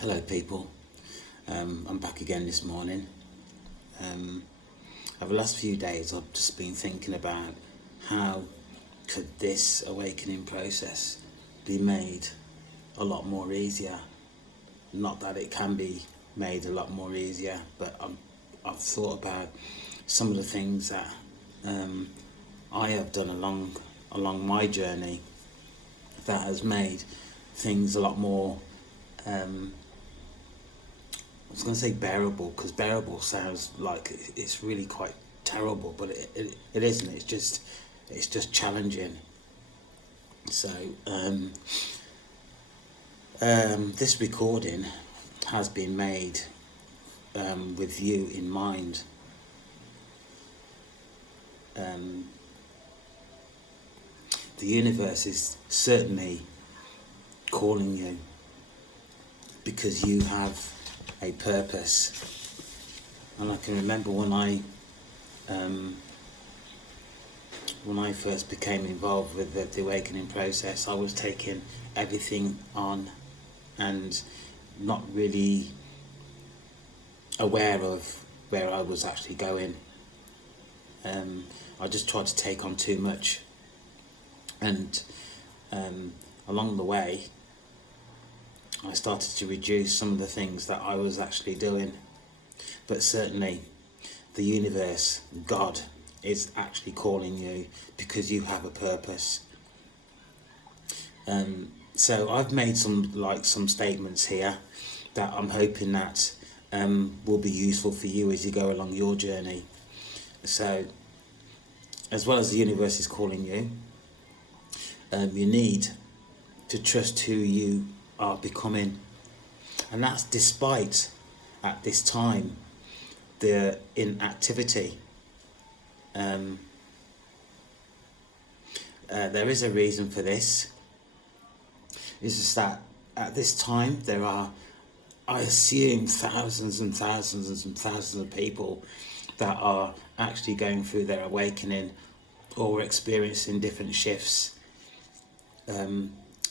Hello people, I'm back again this morning. Over the last few days I've just been thinking about how could this awakening process be made a lot more easier. Not that it can be made a lot more easier, but I've thought about some of the things that I have done along my journey that has made things a lot more I was going to say bearable, because bearable sounds like it's really quite terrible, but it isn't. It's just challenging. So this recording has been made with you in mind. The universe is certainly calling you because you have a purpose. And I can remember when I first became involved with the awakening process, I was taking everything on and not really aware of where I was actually going. I just tried to take on too much, and along the way I started to reduce some of the things that I was actually doing. But certainly the universe, God, is actually calling you because you have a purpose. So I've made some statements here that I'm hoping that will be useful for you as you go along your journey. So as well as the universe is calling you, you need to trust who you are becoming, and that's despite at this time the inactivity. There is a reason for this. It's just that at this time there are, I assume, thousands and thousands and thousands of people that are actually going through their awakening or experiencing different shifts,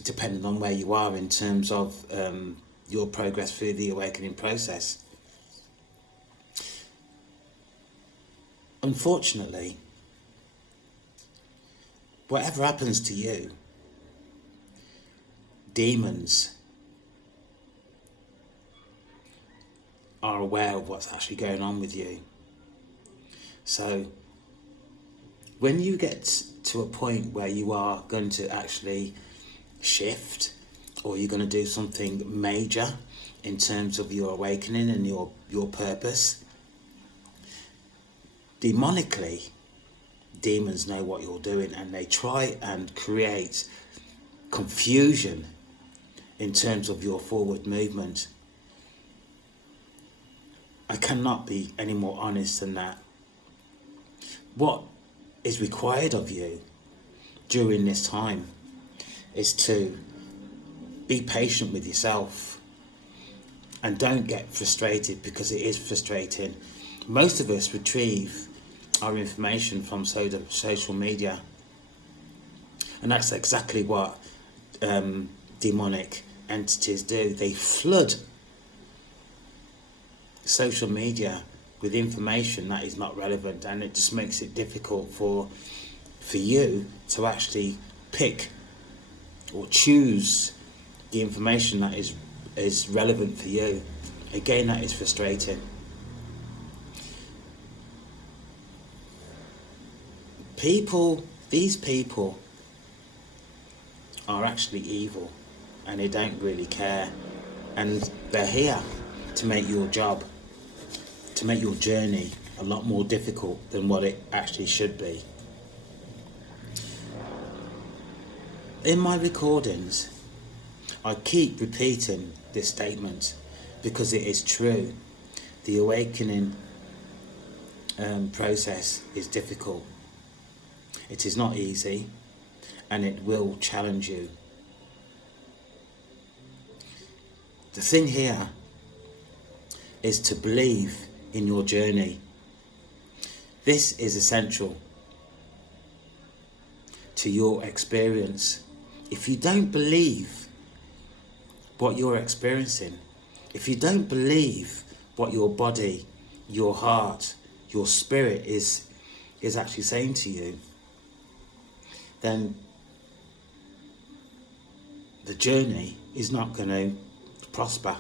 depending on where you are in terms of your progress through the awakening process. Unfortunately, whatever happens to you, demons are aware of what's actually going on with you. So when you get to a point where you are going to actually shift, or you're going to do something major in terms of your awakening and your purpose, demonically, demons know what you're doing, and they try and create confusion in terms of your forward movement. I cannot be any more honest than that. What is required of you during this time is to be patient with yourself and don't get frustrated, because it is frustrating. Most of us retrieve our information from social media, and that's exactly what demonic entities do. They flood social media with information that is not relevant, and it just makes it difficult for you to actually pick or choose the information that is relevant for you. Again, that is frustrating. These people are actually evil, and they don't really care, and they're here to make your job, to make your journey a lot more difficult than what it actually should be. In my recordings, I keep repeating this statement because it is true. The awakening process is difficult. It is not easy, and it will challenge you. The thing here is to believe in your journey. This is essential to your experience. If you don't believe what you're experiencing, If you don't believe what your body, your heart, your spirit is actually saying to you, then the journey is not going to prosper.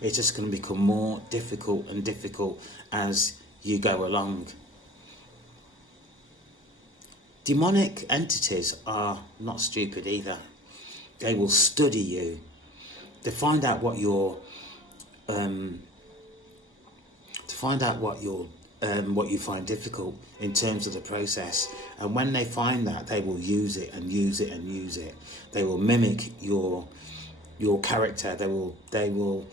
It's just going to become more difficult and difficult as you go along. Demonic entities are not stupid either. They will study you. They find out what what you find difficult in terms of the process, and when they find that, they will use it and use it and use it. They will mimic your character. They will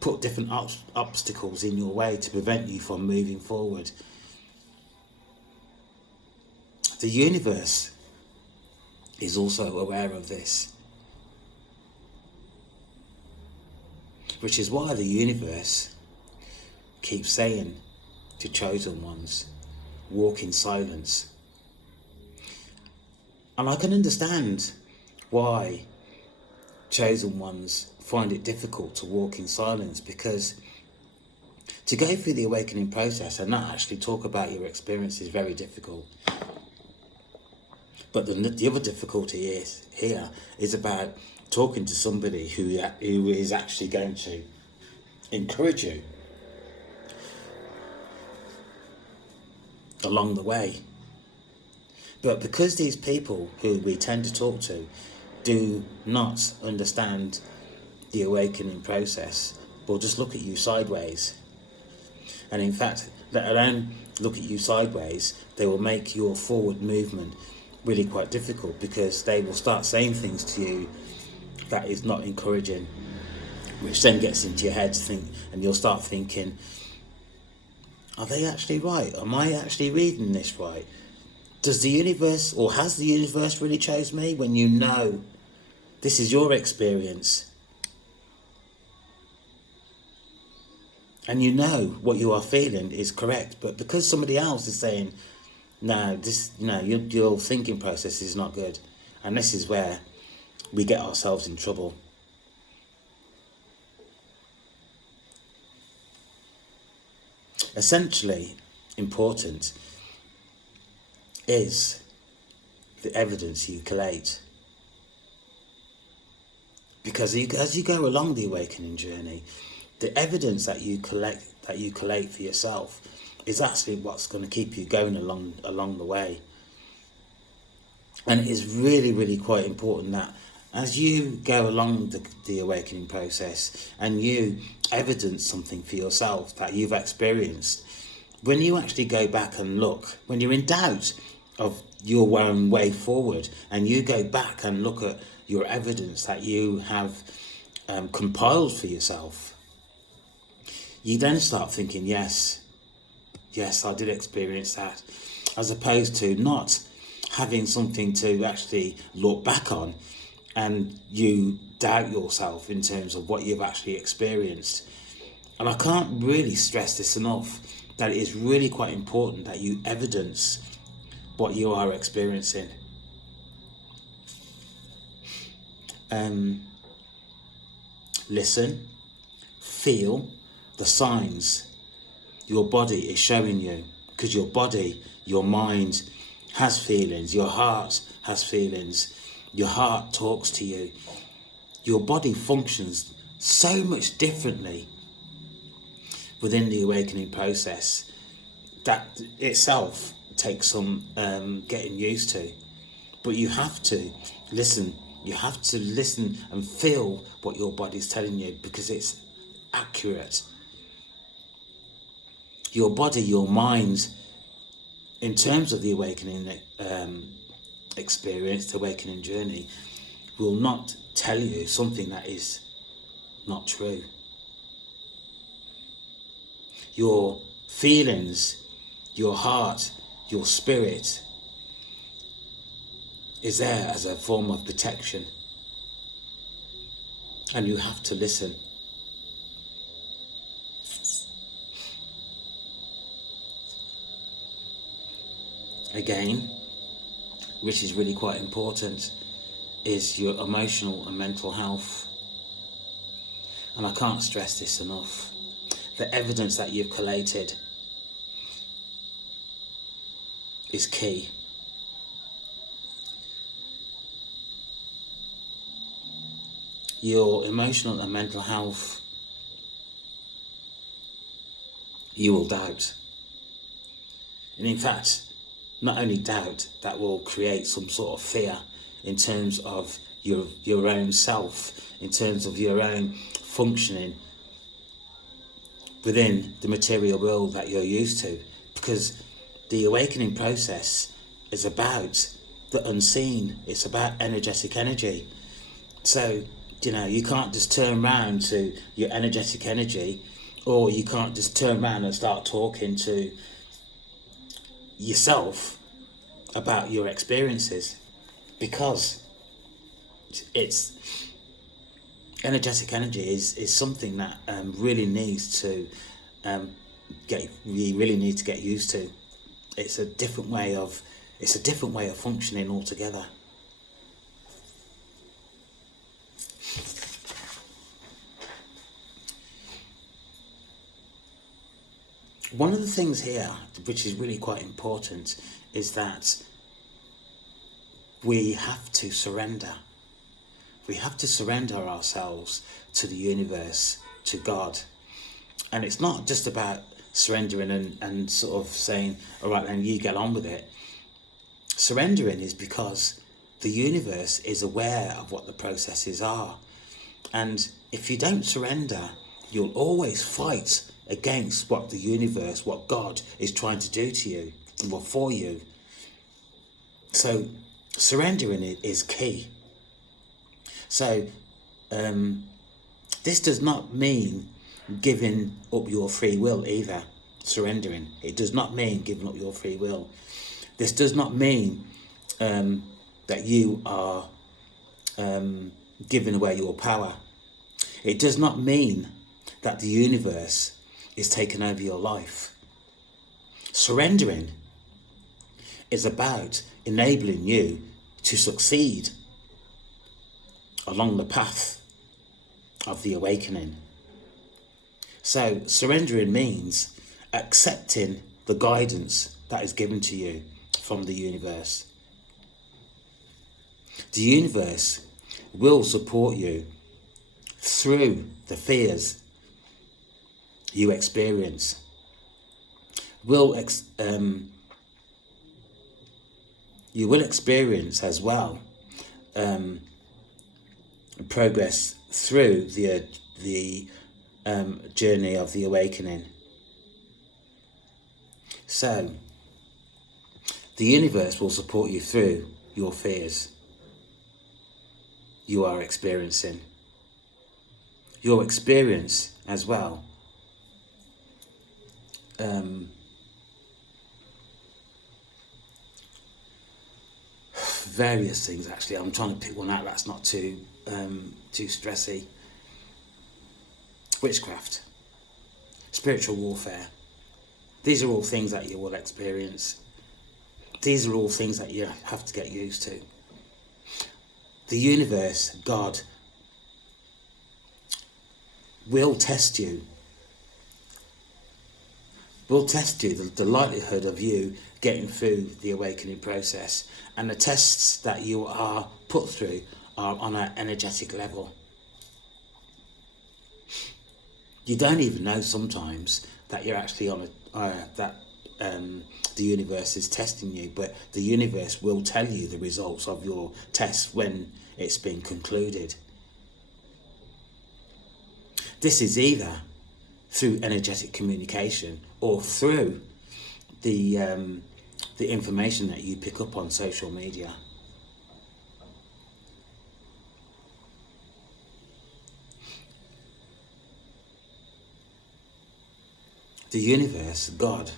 put different obstacles in your way to prevent you from moving forward. The universe is also aware of this, which is why the universe keeps saying to chosen ones, walk in silence. And I can understand why chosen ones find it difficult to walk in silence, because to go through the awakening process and not actually talk about your experience is very difficult. But the other difficulty is about talking to somebody who is actually going to encourage you along the way. But because these people who we tend to talk to do not understand the awakening process, will just look at you sideways. And in fact, let alone look at you sideways, they will make your forward movement really quite difficult, because they will start saying things to you that is not encouraging, which then gets into your head and you'll start thinking, are they actually right? Am I actually reading this right? Does the universe, or has the universe really chose me? When you know this is your experience, and you know what you are feeling is correct, but because somebody else is saying, no, your thinking process is not good, and this is where we get ourselves in trouble. Essentially important is the evidence you collate, because as you go along the awakening journey, the evidence that you collate for yourself is actually what's going to keep you going along the way. And it is really, really quite important that as you go along the awakening process and you evidence something for yourself that you've experienced, when you actually go back and look, when you're in doubt of your own way forward, and you go back and look at your evidence that you have compiled for yourself, you then start thinking, yes, I did experience that, as opposed to not having something to actually look back on and you doubt yourself in terms of what you've actually experienced. And I can't really stress this enough, that it is really quite important that you evidence what you are experiencing. Listen, feel the signs your body is showing you, because your body, your mind has feelings, your heart has feelings, your heart talks to you. Your body functions so much differently within the awakening process that itself takes some getting used to. But you have to listen. You have to listen and feel what your body's telling you, because it's accurate. Your body, your mind, in terms of the awakening experience, the awakening journey, will not tell you something that is not true. Your feelings, your heart, your spirit is there as a form of protection, and you have to listen. Again, which is really quite important, is your emotional and mental health. and I can't stress this enough, the evidence that you've collated is key. Your emotional and mental health, you will doubt. And in fact, not only doubt, that will create some sort of fear in terms of your own self, in terms of your own functioning within the material world that you're used to. Because the awakening process is about the unseen. It's about energetic energy. So, you can't just turn around to your energetic energy, or you can't just turn around and start talking to yourself about your experiences, because it's energetic energy is something that really needs to we really need to get used to. It's a different way of functioning altogether. One of the things here, which is really quite important, is that we have to surrender. We have to surrender ourselves to the universe, to God. And it's not just about surrendering and sort of saying, all right, then you get on with it. Surrendering is because the universe is aware of what the processes are. And if you don't surrender, you'll always fight against what the universe, what God is trying to do to you or for you. So surrendering it is key. So this does not mean giving up your free will either. Surrendering, it does not mean giving up your free will. This does not mean that you are giving away your power. It does not mean that the universe is taking over your life. Surrendering is about enabling you to succeed along the path of the awakening. So surrendering means accepting the guidance that is given to you from the universe. The universe will support you through the fears you experience. You will experience as well progress through the journey of the awakening. So the universe will support you through your fears you are experiencing. Your experience as well various things, actually. I'm trying to pick one out that's not too stressy. Witchcraft, spiritual warfare. These are all things that you will experience. These are all things that you have to get used to. The universe, God, will test you. Will test you, the likelihood of you getting through the awakening process. And the tests that you are put through are on an energetic level. You don't even know sometimes that you're actually on the universe is testing you, but the universe will tell you the results of your test when it's been concluded. This is either through energetic communication or through the information that you pick up on social media. The universe, God,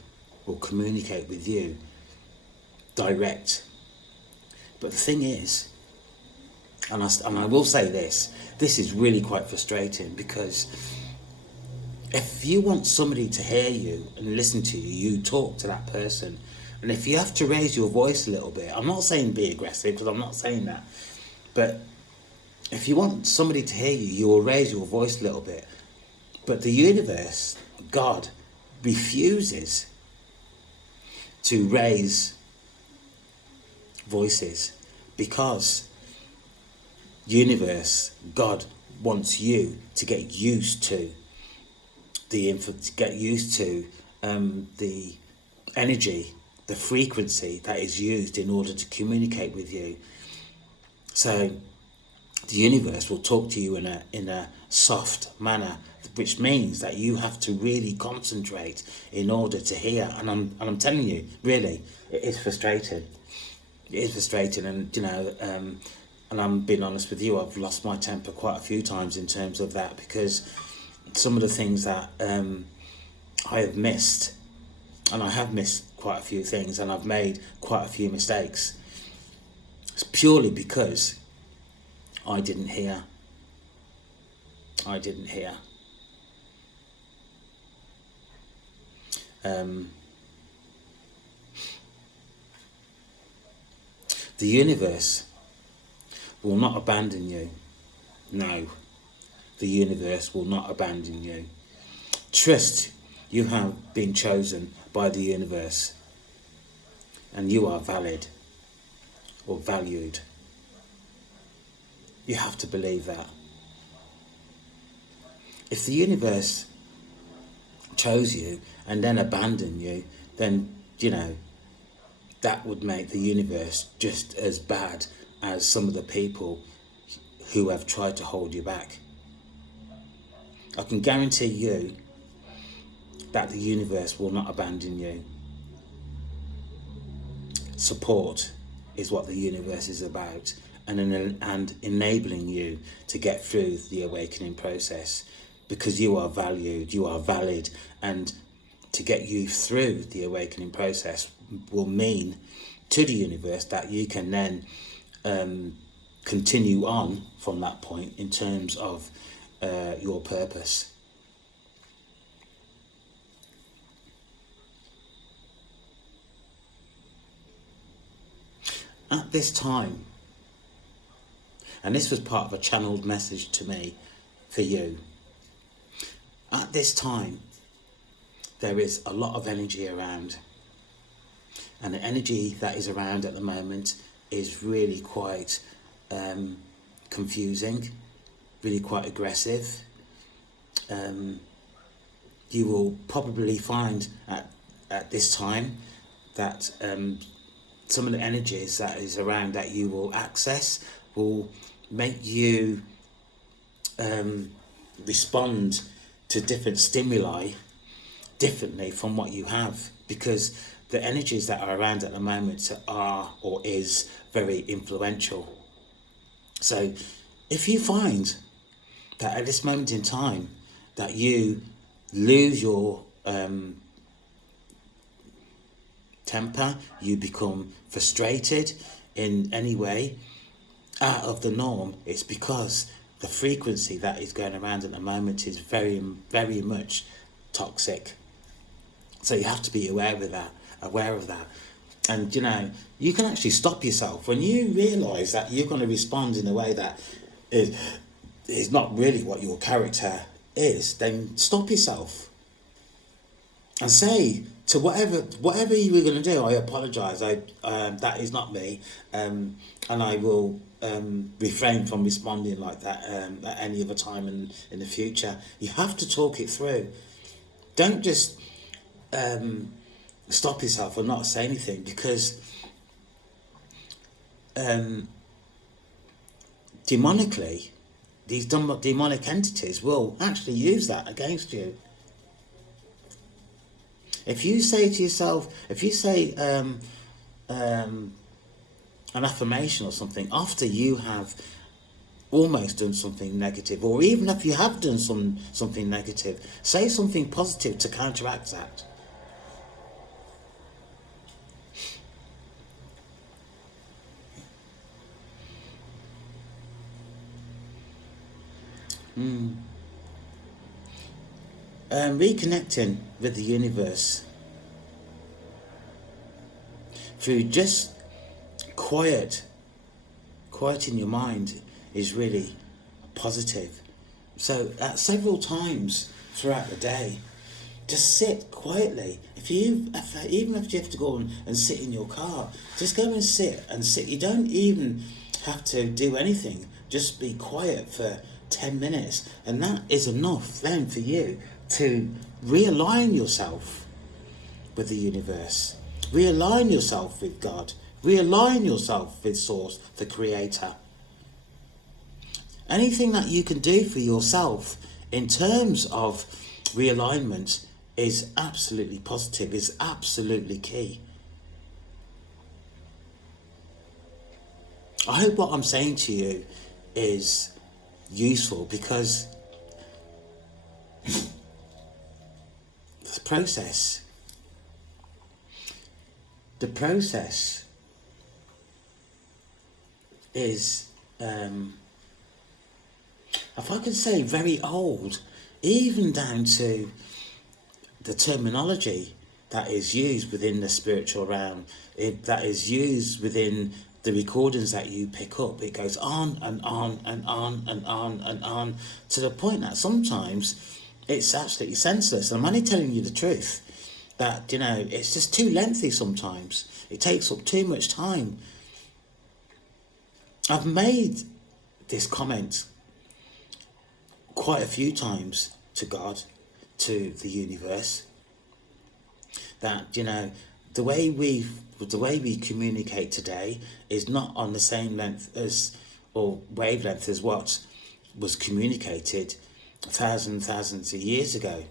will communicate with you direct. But the thing is, and I will say this is really quite frustrating, because if you want somebody to hear you and listen to you, you talk to that person. And if you have to raise your voice a little bit, I'm not saying be aggressive, because I'm not saying that, but If you want somebody to hear you, you will raise your voice a little bit. But the universe, God, refuses to raise voices, because universe, God wants you to get used to the energy, the frequency that is used in order to communicate with you. So the universe will talk to you in a soft manner, which means that you have to really concentrate in order to hear. And I'm telling you, really, it is frustrating. It is frustrating, and and I'm being honest with you, I've lost my temper quite a few times in terms of that, because some of the things that I have missed, and I have missed quite a few things, and I've made quite a few mistakes. It's purely because I didn't hear. The universe will not abandon you. No, the universe will not abandon you. Trust you have been chosen by the universe, and you are valid or valued. You have to believe that. If the universe chose you and then abandoned you, then, that would make the universe just as bad as some of the people who have tried to hold you back. I can guarantee you that the universe will not abandon you. Support is what the universe is about, and enabling you to get through the awakening process, because you are valued, you are valid, and to get you through the awakening process will mean to the universe that you can then continue on from that point in terms of your purpose. At this time, and this was part of a channeled message to me for you, at this time there is a lot of energy around, and the energy that is around at the moment is really quite confusing, really quite aggressive. You will probably find at this time that some of the energies that is around that you will access will make you respond to different stimuli differently from what you have, because the energies that are around at the moment are or is very influential. So if you find that at this moment in time that you lose your temper, you become frustrated in any way out of the norm, it's because the frequency that is going around at the moment is very, very much toxic. So you have to be aware of that. And you can actually stop yourself when you realise that you're going to respond in a way that is not really what your character is. Then stop yourself and say to whatever you were going to do, I apologise. That is not me, and I will refrain from responding like that at any other time in the future. You have to talk it through. Don't just stop yourself or not say anything, because demonically, these demonic entities will actually use that against you. If you say to yourself, if you say an affirmation or something after you have almost done something negative, or even if you have done something negative, say something positive to counteract that. Reconnecting with the universe through just quieting your mind is really positive. So several times throughout the day, just sit quietly. Even if you have to go and sit in your car, just go and sit. You don't even have to do anything. Just be quiet for 10 minutes, and that is enough then for you to realign yourself with the universe, realign yourself with God, realign yourself with Source, the Creator. Anything that you can do for yourself in terms of realignment is absolutely positive, is absolutely key. I hope what I'm saying to you is useful, because the process is, if I could say, very old, even down to the terminology that is used within the spiritual realm, that is used within the recordings that you pick up. It goes on and on and on and on and on, to the point that sometimes it's absolutely senseless. And I'm only telling you the truth, that, it's just too lengthy sometimes. It takes up too much time. I've made this comment quite a few times to God, to the universe, that the way we communicate today is not on the same length as, or wavelength as, what was communicated thousands of years ago,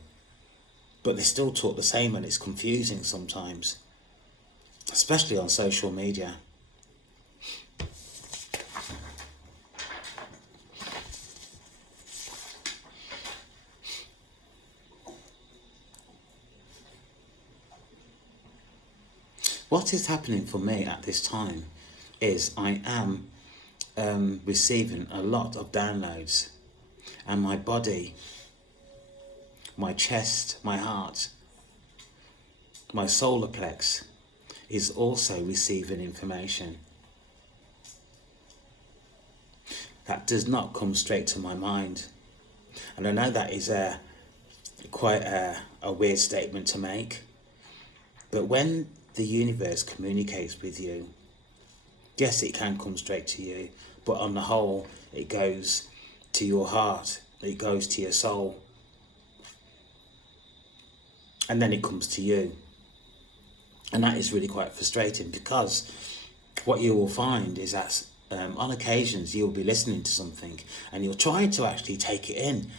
but they still talk the same, and it's confusing sometimes, especially on social media. What is happening for me at this time is I am receiving a lot of downloads, and my body, my chest, my heart, my solar plex is also receiving information that does not come straight to my mind. And I know that is quite a weird statement to make, but when the universe communicates with you, yes, it can come straight to you, but on the whole, it goes to your heart, it goes to your soul, and then it comes to you. And that is really quite frustrating, because what you will find is that on occasions you'll be listening to something and you're trying to actually take it in,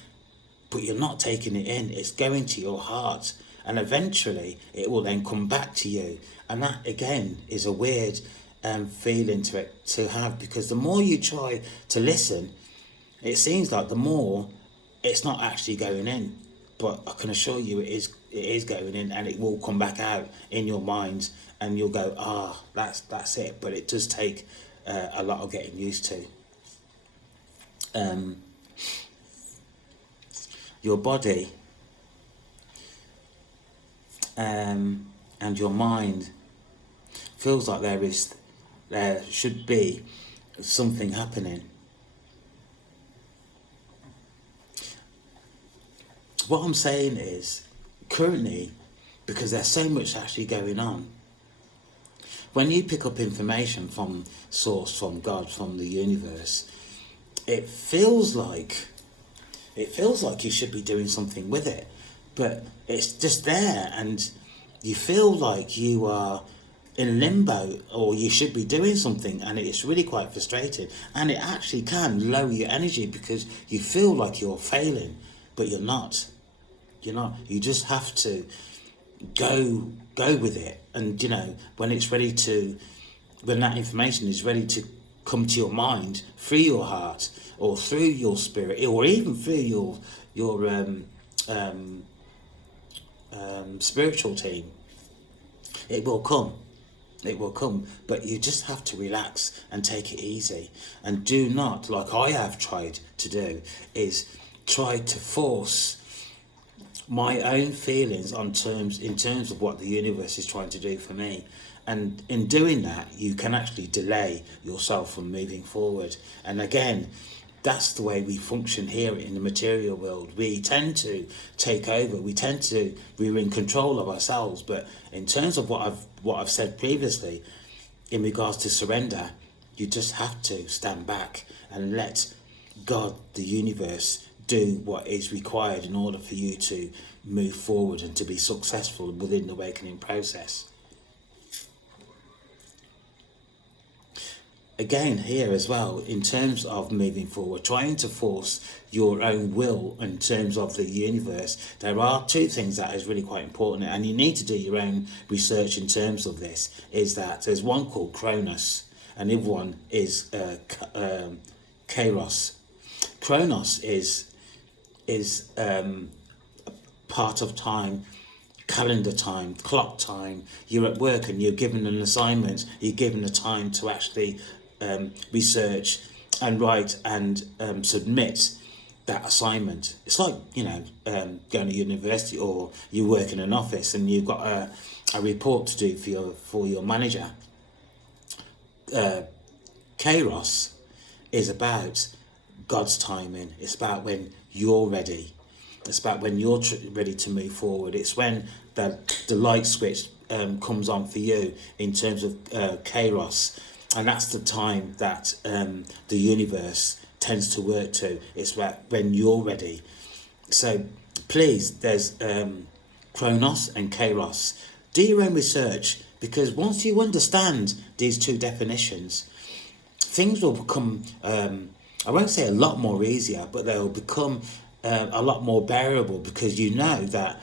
but you're not taking it in. It's going to your heart, and eventually it will then come back to you. And that again is a weird feeling to have, because the more you try to listen, it seems like the more it's not actually going in. But I can assure you it is going in, and it will come back out in your mind, and you'll go, that's it. But it does take a lot of getting used to. Your body and your mind feels like there should be something happening. What I'm saying is, currently, because there's so much actually going on, when you pick up information from Source, from God, from the universe, it feels like you should be doing something with it, but it's just there, and you feel like you are in limbo, or you should be doing something, and it's really quite frustrating, and it actually can lower your energy, because you feel like you're failing, but you're not. You just have to go with it, and when that information is ready to come to your mind through your heart, or through your spirit, or even through your spiritual team, it will come, but you just have to relax and take it easy, and do not, like I have tried to do, is try to force my own feelings in terms of what the universe is trying to do for me. And in doing that, you can actually delay yourself from moving forward. And again, that's the way we function here in the material world. We tend to take over. We're in control of ourselves. But in terms of what I've said previously, in regards to surrender, you just have to stand back and let God, the universe, do what is required in order for you to move forward and to be successful within the awakening process. Again, here as well, in terms of moving forward, trying to force your own will in terms of the universe, there are two things that is really quite important, and you need to do your own research in terms of this, is that there's one called Kronos, and the other one is Kairos. Kronos is part of time, calendar time, clock time. You're at work and you're given an assignment, you're given the time to actually research and write and submit that assignment. It's like, going to university, or you work in an office and you've got a report to do for your manager. Kairos is about God's timing. It's about when you're ready. It's about when you're ready to move forward. It's when the light switch comes on for you in terms of Kairos. And that's the time that the universe tends to work to. It's when you're ready. So please, there's Kronos and Kairos. Do your own research, because once you understand these two definitions, things will become, I won't say a lot more easier, but they'll become a lot more bearable, because you know that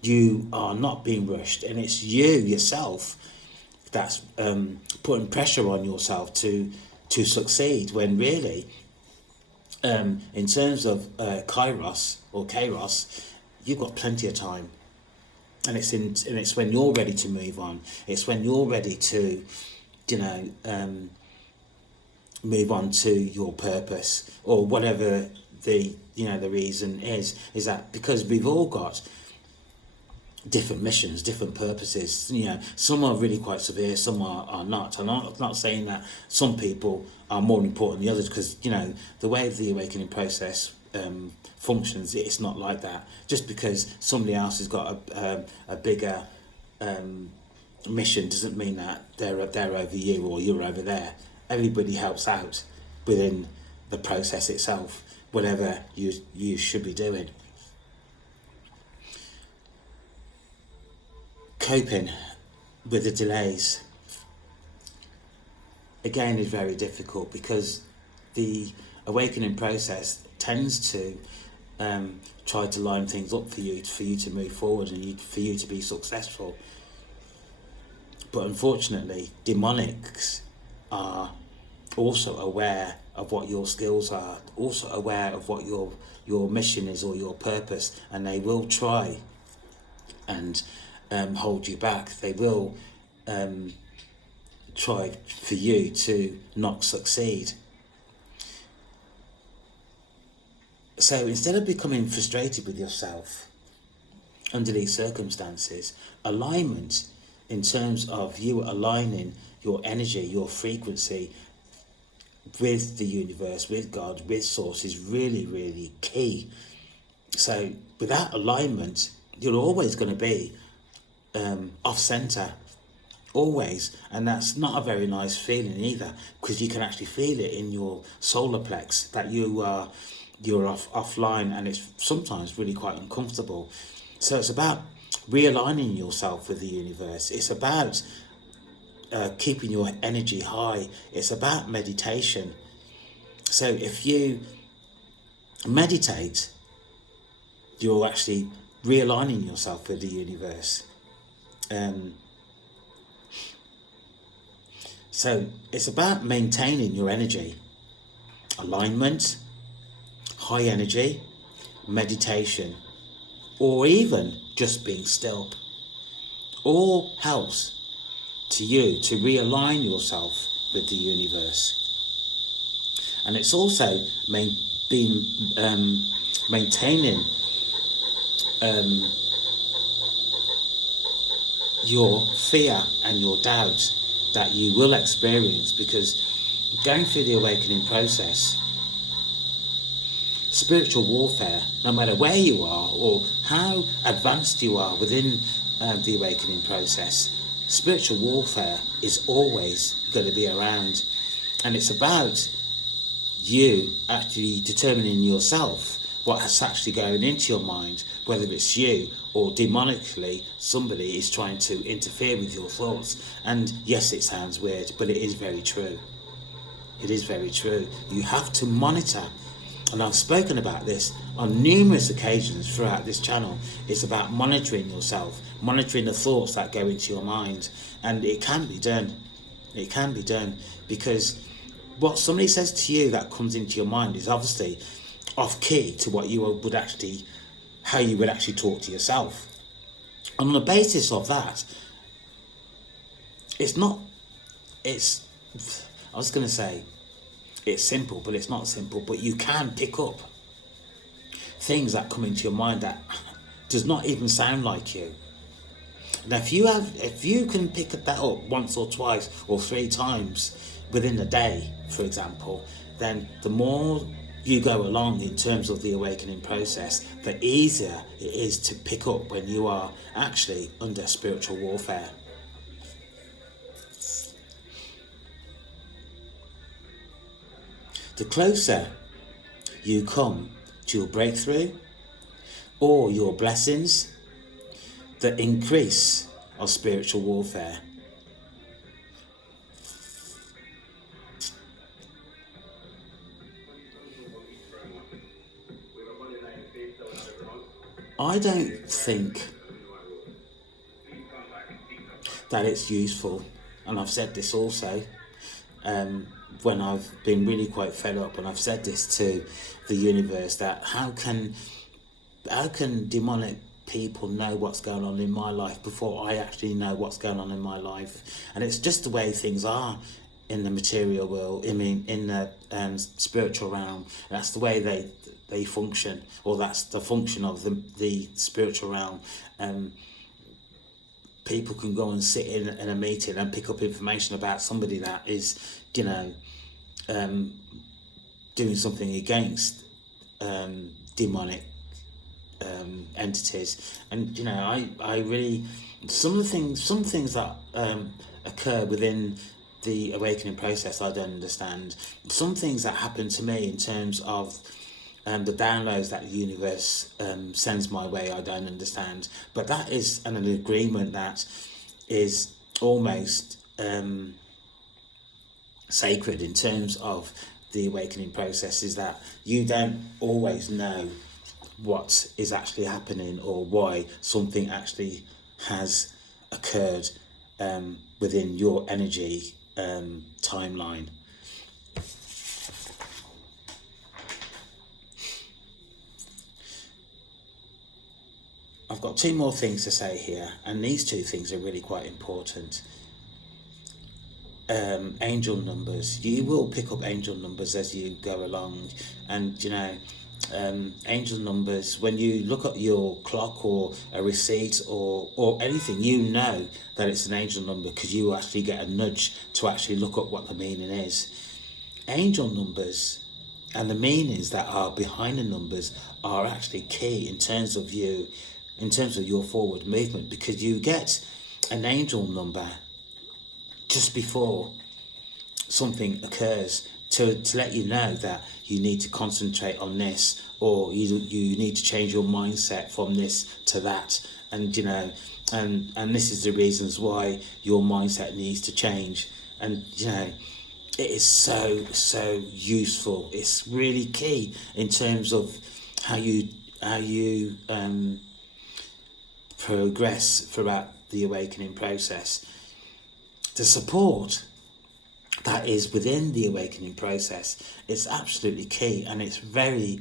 you are not being rushed, and it's you yourself that's putting pressure on yourself to succeed, when really, in terms of Kairos, you've got plenty of time. And it's when you're ready to move on. It's when you're ready to, move on to your purpose, or whatever the reason is that because we've all got different missions, different purposes. Some are really quite severe, some are not. And I'm not saying that some people are more important than the others, because the way the awakening process functions, it's not like that. Just because somebody else has got a bigger mission doesn't mean that they're over you or you're over there. Everybody helps out within the process itself, whatever you should be doing. Coping with the delays, again, is very difficult, because the awakening process tends to try to line things up for you to move forward and for you to be successful. But unfortunately, demonics are also aware of what your skills are, also aware of what your mission is or your purpose, and they will try and hold you back. They will try for you to not succeed. So instead of becoming frustrated with yourself under these circumstances, alignment, in terms of you aligning your energy, your frequency with the universe, with God, with Source, is really, really key. So without alignment, you're always going to be off center, always, and that's not a very nice feeling either, because you can actually feel it in your solar plex that you're offline, and it's sometimes really quite uncomfortable. So it's about realigning yourself with the universe. It's about keeping your energy high. It's about meditation. So if you meditate, you're actually realigning yourself with the universe. So it's about maintaining your energy, alignment, high energy, meditation, or even just being still. All helps to you to realign yourself with the universe. And it's also maintaining your fear and your doubt that you will experience, because going through the awakening process, spiritual warfare, no matter where you are or how advanced you are within the awakening process, spiritual warfare is always going to be around. And it's about you actually determining yourself what's actually going into your mind, whether it's you or demonically somebody is trying to interfere with your thoughts. And yes, it sounds weird, but it is very true. It is very true. You have to monitor, and I've spoken about this on numerous occasions throughout this channel. It's about monitoring yourself, monitoring the thoughts that go into your mind. And it can be done. It can be done, because what somebody says to you that comes into your mind is obviously off key to what you would actually, how you would actually talk to yourself. And on the basis of that, it's not, it's, I was going to say it's simple, but it's not simple. But you can pick up things that come into your mind that does not even sound like you. Now, if you can pick that up once or twice or 3 times within a day, for example, then the more you go along in terms of the awakening process, the easier it is to pick up when you are actually under spiritual warfare. The closer you come to your breakthrough or your blessings, the increase of spiritual warfare. I don't think that it's useful, and I've said this also when I've been really quite fed up, and I've said this to the universe, that how can demonic people know what's going on in my life before I actually know what's going on in my life? And it's just the way things are in the material world. I mean, in the spiritual realm, that's the way they function, or that's the function of the spiritual realm. People can go and sit in a meeting and pick up information about somebody that is, doing something against demonic entities. And I really, some things that occur within the awakening process I don't understand. Some things that happen to me in terms of the downloads that the universe sends my way, I don't understand. But that is an agreement that is almost sacred in terms of the awakening process, is that you don't always know what is actually happening or why something actually has occurred within your energy timeline. I've got 2 more things to say here, and these 2 things are really quite important. Angel numbers. You will pick up angel numbers as you go along, and angel numbers, when you look at your clock or a receipt or anything, you know that it's an angel number, because you actually get a nudge to actually look at what the meaning is. Angel numbers and the meanings that are behind the numbers are actually key in terms of your forward movement, because you get an angel number just before something occurs to let you know that you need to concentrate on this, or you need to change your mindset from this to that, and and this is the reasons why your mindset needs to change. And it is so useful. It's really key in terms of how you progress throughout the awakening process. The support that is within the awakening process is absolutely key, and it's very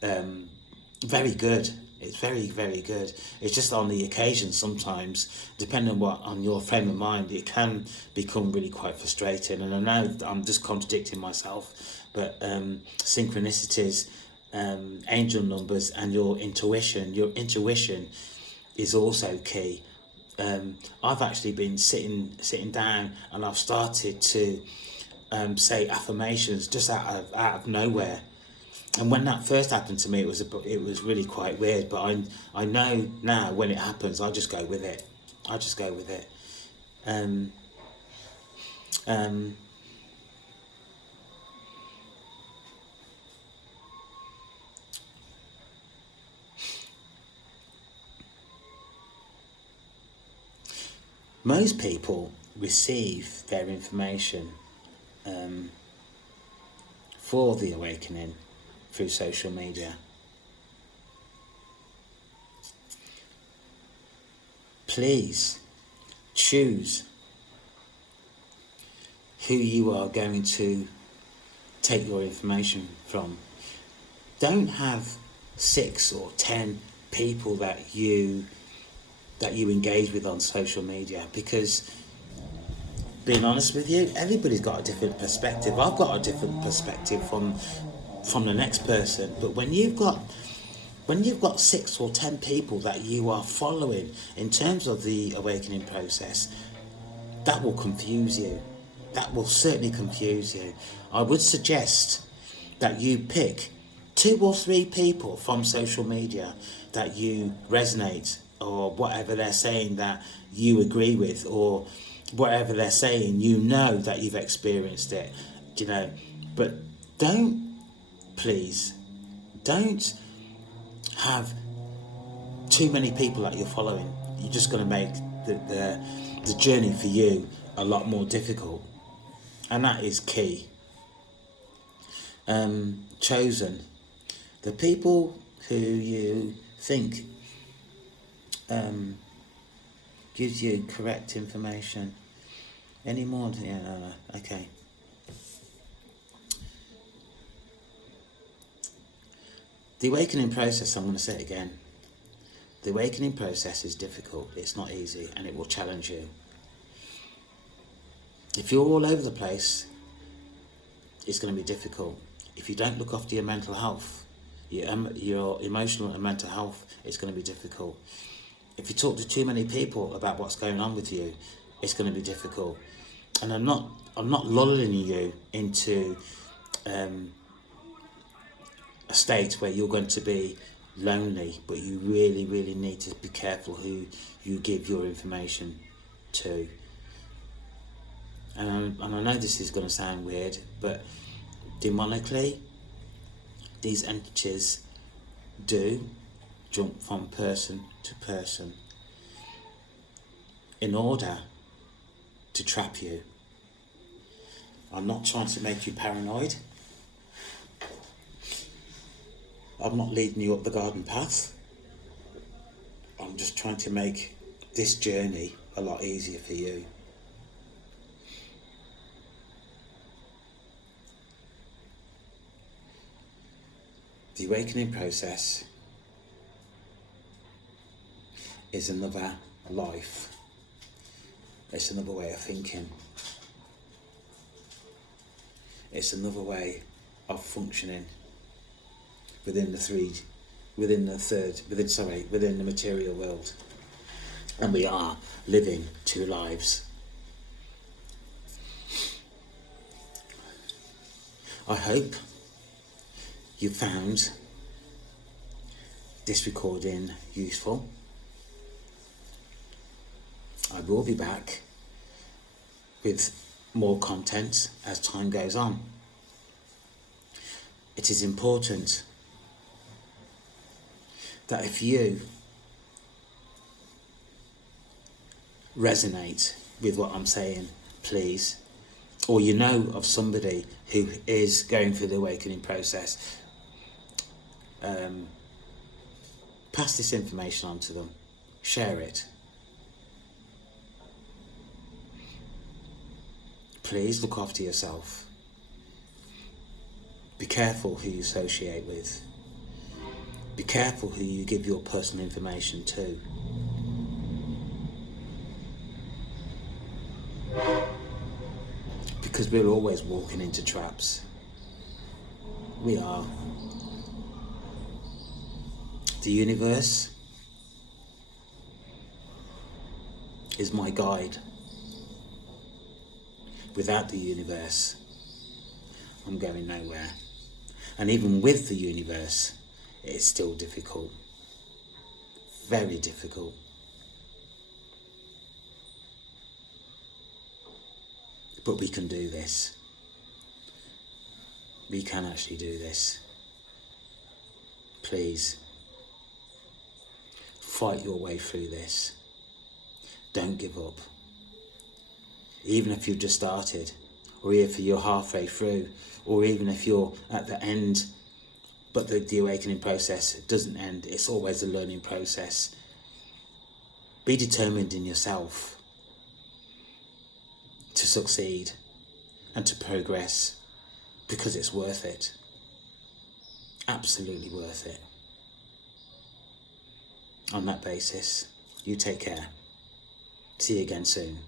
very good. It's very, very good. It's just on the occasion sometimes, depending on your frame of mind, it can become really quite frustrating. And I know I'm just contradicting myself, but synchronicities, angel numbers, and your intuition is also key. I've actually been sitting down, and I've started to say affirmations just out of nowhere. And when that first happened to me, it was really quite weird. But I know now when it happens, I just go with it. I just go with it. Um, um, Most people receive their information for the awakening through social media. Please choose who you are going to take your information from. Don't have 6 or 10 people that you engage with on social media, because, being honest with you, everybody's got a different perspective. I've got a different perspective from the next person. But when you've got 6 or 10 people that you are following in terms of the awakening process, that will confuse you. That will certainly confuse you. I would suggest that you pick 2 or 3 people from social media that you resonate, or whatever they're saying that you agree with, or whatever they're saying, that you've experienced it, but please don't have too many people that you're following. You're just going to make the journey for you a lot more difficult, and that is key. Chosen the people who you think gives you correct information. Any more? Yeah, no. Okay. The awakening process, I'm going to say it again. The awakening process is difficult. It's not easy, and it will challenge you. If you're all over the place, it's going to be difficult. If you don't look after your mental health, your emotional and mental health, it's going to be difficult. If you talk to too many people about what's going on with you, it's going to be difficult. And I'm not lulling you into a state where you're going to be lonely, but you really, really need to be careful who you give your information to. And I know this is going to sound weird, but demonically, these entities do jump from person to person in order to trap you. I'm not trying to make you paranoid. I'm not leading you up the garden path. I'm just trying to make this journey a lot easier for you. The awakening process is another life. It's another way of thinking. It's another way of functioning within the material world. And we are living 2 lives. I hope you found this recording useful. I will be back with more content as time goes on. It is important that if you resonate with what I'm saying, please, or you know of somebody who is going through the awakening process, pass this information on to them. Share it. Please look after yourself. Be careful who you associate with. Be careful who you give your personal information to. Because we're always walking into traps. We are. The universe is my guide. Without the universe, I'm going nowhere. And even with the universe, it's still difficult. Very difficult. But we can do this. We can actually do this. Please, fight your way through this. Don't give up. Even if you've just started, or if you're halfway through, or even if you're at the end, but the awakening process doesn't end. It's always a learning process. Be determined in yourself to succeed and to progress, because it's worth it. Absolutely worth it. On that basis, you take care. See you again soon.